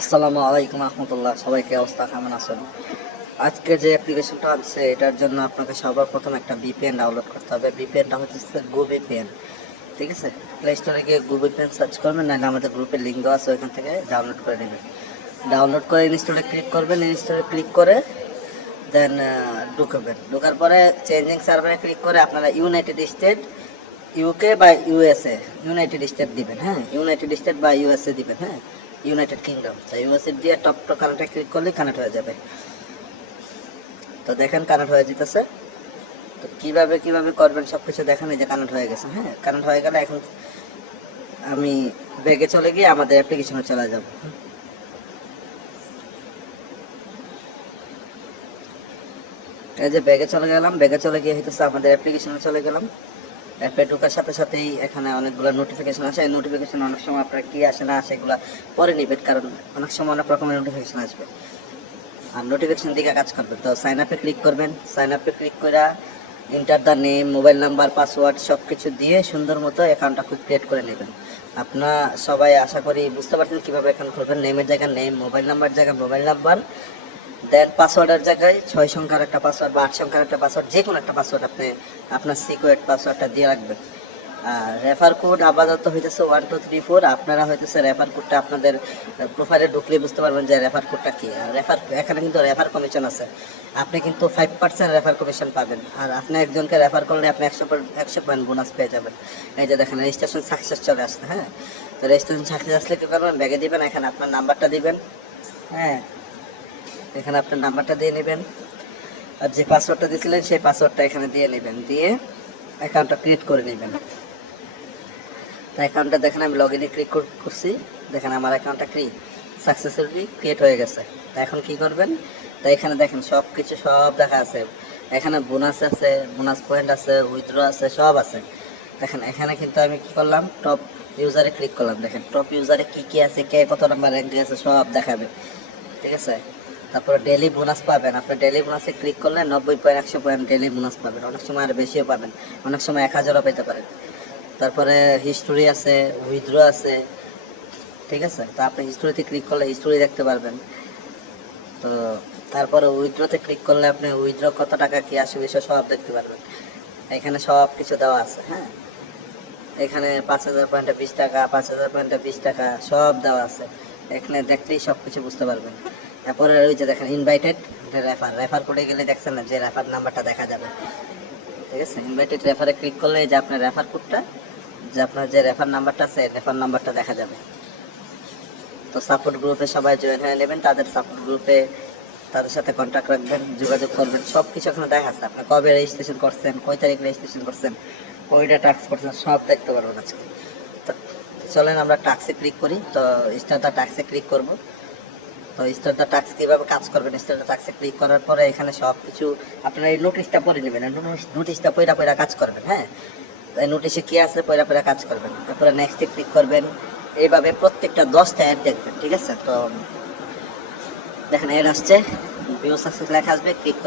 আসসালামু আলাইকুম রহমতুল্লাহ। সবাইকে অবস্থা কেমন আছেন? আজকে যে অ্যাপ্লিকেশনটা আছে এটার জন্য আপনাকে সর্বপ্রথম একটা ভিপিএন ডাউনলোড করতে হবে। ভিপিএনটা হচ্ছে গুভিপিএন। ঠিক আছে, প্লে স্টোরে গিয়ে গুভিপিএন সার্চ করবেন, নাহলে আমাদের গ্রুপের লিঙ্ক দেওয়া আছে, ওইখান থেকে ডাউনলোড করে নেবেন। ডাউনলোড করে ইনস্টলে ক্লিক করবেন, ইনস্টলে ক্লিক করে দেন ঢুকবেন। ঢোকার পরে চেঞ্জিং সার্ভারে ক্লিক করে আপনারা ইউনাইটেড স্টেট, ইউকে বা ইউএসএ, ইউনাইটেড স্টেট দিবেন। হ্যাঁ, ইউনাইটেড স্টেট বা ইউএসএ দিবেন। হ্যা, ইউনাইটেড কিংডম, তাই ইউএসএ দিয়ে টপ টপ কানেক্টে ক্লিক করলে কানেক্ট হয়ে যাবে। তো দেখেন কানেক্ট হয়ে যেতেছে। তো কিভাবে কিভাবে করবেন সব কিছু দেখেন, এই যে কানেক্ট হয়ে গেছে। হ্যাঁ, কানেক্ট হয়ে গেলে এখন আমি ব্যাগে চলে গিয়ে আমাদের অ্যাপ্লিকেশনে চলে যাব। এই যে ব্যাগে চলে গেলাম, ব্যাগে চলে গিয়ে হইতেছে আমাদের অ্যাপ্লিকেশনে চলে গেলাম। অ্যাপে ঢোকার সাথে সাথেই এখানে অনেকগুলো নোটিফিকেশন আসে। এই নোটিফিকেশন অনেক সময় আপনার কি আসে না আসে এগুলো পরে নিবেন, কারণ অনেক সময় অনেক রকমের নোটিফিকেশন আসবে আর নোটিফিকেশন দিকে কাজ করবে। তো সাইন আপে ক্লিক করবেন। সাইন আপে ক্লিক করে enter the name, mobile number, password সব কিছু দিয়ে সুন্দর মতো অ্যাকাউন্টটা খুব ক্রিয়েট করে নেবেন। আপনার সবাই আশা করি বুঝতে পারছেন কীভাবে অ্যাকাউন্ট করবেন। নেমের জায়গায় নেম, মোবাইল নাম্বার জায়গায় মোবাইল নাম্বার, দেন পাসওয়ার্ডের জায়গায় 6 সংখ্যার একটা পাসওয়ার্ড বা 8 সংখ্যার একটা পাসওয়ার্ড, যে কোনো একটা পাসওয়ার্ড আপনি আপনার সিক্রেট পাসওয়ার্ডটা দিয়ে রাখবেন। আর রেফার কোড আপাতত হইতেছে 1234। আপনারা হইতেছে রেফার কোডটা আপনাদের প্রোফাইলে ঢুকলে বুঝতে পারবেন যে রেফার কোডটা কি। আর এখানে কিন্তু রেফার কমিশন আছে, আপনি কিন্তু 5% রেফার কমিশন পাবেন। আর আপনি একজনকে রেফার করলে আপনি 100 পয়েন্ট বোনাস পেয়ে যাবেন। এই যে দেখেন রেজিস্ট্রেশন সাকসেস চলে আসছে। হ্যাঁ, তো রেজিস্ট্রেশন সাকসেস আসলে কী করবেন, ব্যাগে দিবেন, এখানে আপনার নাম্বারটা দিবেন। হ্যাঁ, এখানে আপনার নাম্বারটা দিয়ে নেবেন, আর যে পাসওয়ার্ডটা দিয়েছিলেন সেই পাসওয়ার্ডটা এখানে দিয়ে নেবেন, দিয়ে অ্যাকাউন্টটা ক্রিয়েট করে নেবেন। তো অ্যাকাউন্টটা দেখেন আমি লগ ইনে ক্লিক করছি, দেখেন আমার অ্যাকাউন্টটা সাকসেসফুলি ক্রিয়েট হয়ে গেছে। তা এখন কি করবেন, তা এখানে দেখেন সব কিছু সব দেখা আছে। এখানে বোনাস আছে, বোনাস পয়েন্ট আছে, উইথড্র আছে, সব আছে। দেখেন এখানে কিন্তু আমি কি করলাম, টপ ইউজারে ক্লিক করলাম। দেখেন টপ ইউজারে কি কি আছে, কে কত নাম্বার র্যাঙ্কে আছে সব দেখাবে। ঠিক আছে, তারপরে ডেলি বোনাস পাবেন। আপনার ডেলি বোনাসে ক্লিক করলে 90 পয়েন্ট 100 পয়েন্ট ডেলি বোনাস পাবেন। অনেক সময় আর বেশিও পাবেন, অনেক সময় 1000ও পেতে পারেন। তারপরে হিস্টোরি আছে, উইথড্র আছে। ঠিক আছে, তো আপনি হিস্টোরিতে ক্লিক করলে হিস্টোরি দেখতে পারবেন। তো তারপরে উইথড্রতে ক্লিক করলে আপনি উইথড্র কত টাকা কি আসে বিষয় সব দেখতে পারবেন। এখানে সব কিছু দেওয়া আছে। হ্যাঁ, এখানে 5000 পয়েন্টে 20 টাকা, 5000 পয়েন্টে 20 টাকা সব দেওয়া আছে। এখানে দেখলেই সব কিছু বুঝতে পারবেন। তারপরে ওই যে দেখেন ইনভাইটেড রেফার করে গেলে দেখছেন না যে রেফার নাম্বারটা দেখা যাবে। ঠিক আছে, ইনভাইটেড রেফারে ক্লিক করলে যে আপনার রেফার কোডটা, যে আপনার যে রেফার নাম্বারটা আছে রেফার নাম্বারটা দেখা যাবে। তো সাপোর্ট গ্রুপে সবাই জয়েন হয়ে নেবেন, তাদের সাপোর্ট গ্রুপে তাদের সাথে কন্ট্যাক্ট রাখবেন, যোগাযোগ করবেন। সব কিছু এখানে দেখা আছে, আপনি কবে রেজিস্ট্রেশন করছেন, কয় তারিখ রেজিস্ট্রেশন করছেন, কয়টা টাস্ক করছেন সব দেখতে পারবেন আজকে। তো চলেন আমরা টাস্কে ক্লিক করি। তো স্টার্ট দ্য টাস্কে ক্লিক করব। তো স্টার্ট দ্য টাস্ক কীভাবে কাজ করবেন, স্টার্ট দ্য টাস্কে ক্লিক করার পরে এখানে সব কিছু আপনারা এই নোটিশটা পড়ে নেবেন। নোটিশটা পয়রা পয়রা কাজ করবেন। হ্যাঁ, এই নোটিশে কী আছে পয়রা পয়রা কাজ করবেন। তারপরে নেক্সটে ক্লিক করবেন। এইভাবে প্রত্যেকটা 10টা অ্যাড দেখবেন। ঠিক আছে, তো দেখেন অ্যাড আসছে, ভিউ সাকসেস লেখা আসবে, ক্লিক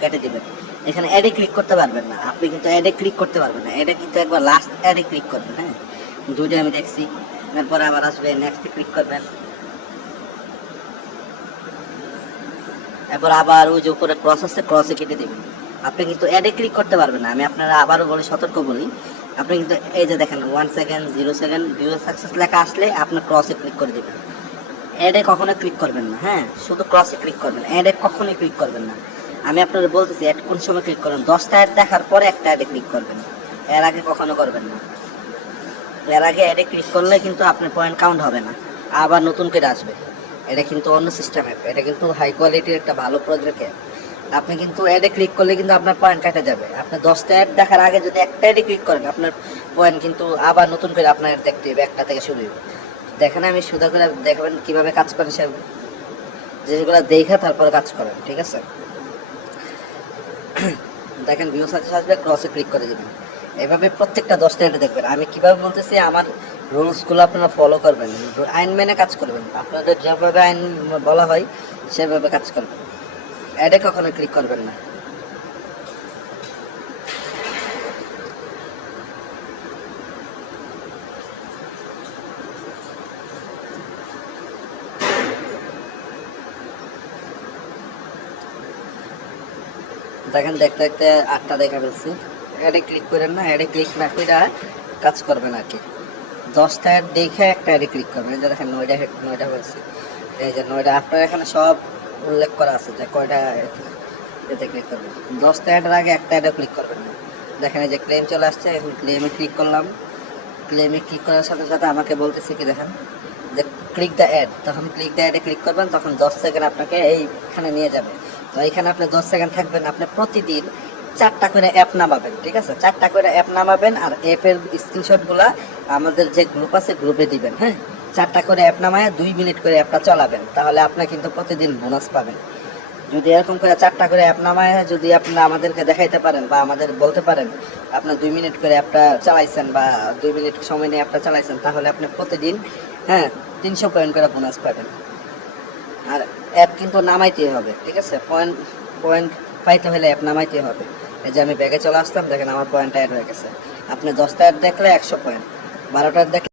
কেটে দিবেন। এখানে অ্যাডে ক্লিক করতে পারবেন না, আপনি কিন্তু অ্যাডে ক্লিক করতে পারবেন না। অ্যাডে কিন্তু একবার লাস্ট অ্যাডে ক্লিক করবেন। হ্যাঁ, দুইটা আমি দেখছি। এরপরে আবার আসবে, নেক্সটে ক্লিক করবেন। এরপর আবার ওই যে উপরে ক্রস আসছে, ক্রসে কেটে দেবেন। আপনি কিন্তু অ্যাডে ক্লিক করতে পারবেন না। আমি আপনারা আবারও বলি, সতর্ক বলি, আপনি কিন্তু এই যে দেখেন 1 সেকেন্ড 0 সেকেন্ড ভিউ সাকসেস লেখা আসলে আপনার ক্রসে ক্লিক করে দেবেন। অ্যাডে কখনোই ক্লিক করবেন না। হ্যাঁ, শুধু ক্রসে ক্লিক করবেন, অ্যাডে কখনোই ক্লিক করবেন না। আমি আপনাদের বলতেছি অ্যাড কোন সময় ক্লিক করবেন, 10টা অ্যাড দেখার পরে একটা অ্যাডে ক্লিক করবেন, এর আগে কখনো করবেন না। এর আগে অ্যাডে ক্লিক করলে কিন্তু আপনার পয়েন্ট কাউন্ট হবে না, আবার নতুন করে আসবে। এটা কিন্তু অন্য সিস্টেম অ্যাপ, এটা কিন্তু হাই কোয়ালিটির একটা ভালো প্রজেক্ট অ্যাপ। আপনি কিন্তু অ্যাডে ক্লিক করলে কিন্তু আপনার পয়েন্ট কাটা যাবে। আপনি 10টা অ্যাড দেখার আগে যদি একটা অ্যাডে ক্লিক করেন, আপনার পয়েন্ট কিন্তু আবার নতুন করে আপনার দেখতে হবে, একটা থেকে শুরু হবে। দেখেন আমি সুদা করে দেখবেন কীভাবে কাজ করে, সে জিনিসগুলো দেখে তারপরে কাজ করেন। ঠিক আছে, দেখেন ভিউ সাকসেস আসবে, ক্রসে ক্লিক করে দেবেন। এভাবে প্রত্যেকটা 10টা অ্যাডে দেখবেন। আমি কীভাবে বলতেছি, আমার রুলসগুলো আপনারা ফলো করবেন, আইন মেনে কাজ করবেন। আপনাদের যেভাবে আইন বলা হয় সেভাবে কাজ করবেন, অ্যাডে কখনো ক্লিক করবেন না। দেখেন দেখতে দেখতে 8টা দেখা ফেলছি। অ্যাডে ক্লিক করেন না, অ্যাডে ক্লিক না করে কাজ করবেন আর কি। 10টা অ্যাড দেখে একটা অ্যাডে ক্লিক করবেন। এই যে দেখেন 9টা হয়েছে। এই যে 9টা আপনার এখানে সব উল্লেখ করা আছে যে কয়টা এতে ক্লিক করবেন। 10টা অ্যাডের আগে একটা অ্যাডে ক্লিক করবেন না। দেখেন এই যে ক্লেম চলে আসছে, এখন ক্লেমে ক্লিক করলাম। ক্লেমে ক্লিক করার সাথে সাথে আমাকে বলতেছে কি দেখেন যে ক্লিক দ্য অ্যাড, তখন ক্লিক দ্য অ্যাডে ক্লিক করবেন, তখন 10 সেকেন্ড আপনাকে এইখানে নিয়ে যাবে। তো এইখানে আপনি 10 সেকেন্ড থাকবেন। আপনি প্রতিদিন 4টা করে অ্যাপ নামাবেন, ঠিক আছে? 4টা করে অ্যাপ নামাবেন আর অ্যাপের স্ক্রিনশটগুলো আমাদের যে গ্রুপ আছে গ্রুপে দিবেন, হ্যাঁ? 4টা করে অ্যাপ নামায় 2 মিনিট করে অ্যাপটা চালাবেন, তাহলে আপনি কিন্তু প্রতিদিন বোনাস পাবেন। যদি এরকম করে 4টা করে অ্যাপ নামায় যদি আপনারা আমাদেরকে দেখাইতে পারেন বা আমাদের বলতে পারেন আপনার 2 মিনিট করে অ্যাপটা চালাইছেন বা 2 মিনিট সময় নিয়ে অ্যাপটা চালাইছেন, তাহলে আপনি প্রতিদিন 300 পয়েন্ট করে বোনাস পাবেন। আর অ্যাপ কিন্তু নামাইতে হবে, ঠিক আছে? পয়েন্ট পাইতে হলে অ্যাপ নামাইতে হবে। এই যে আমি ব্যাগে চলে আসলাম, দেখেন আমার পয়েন্ট অ্যাড হয়ে গেছে। আপনি 10টা অ্যাড দেখলে 100 পয়েন্ট, 12টা দেখলে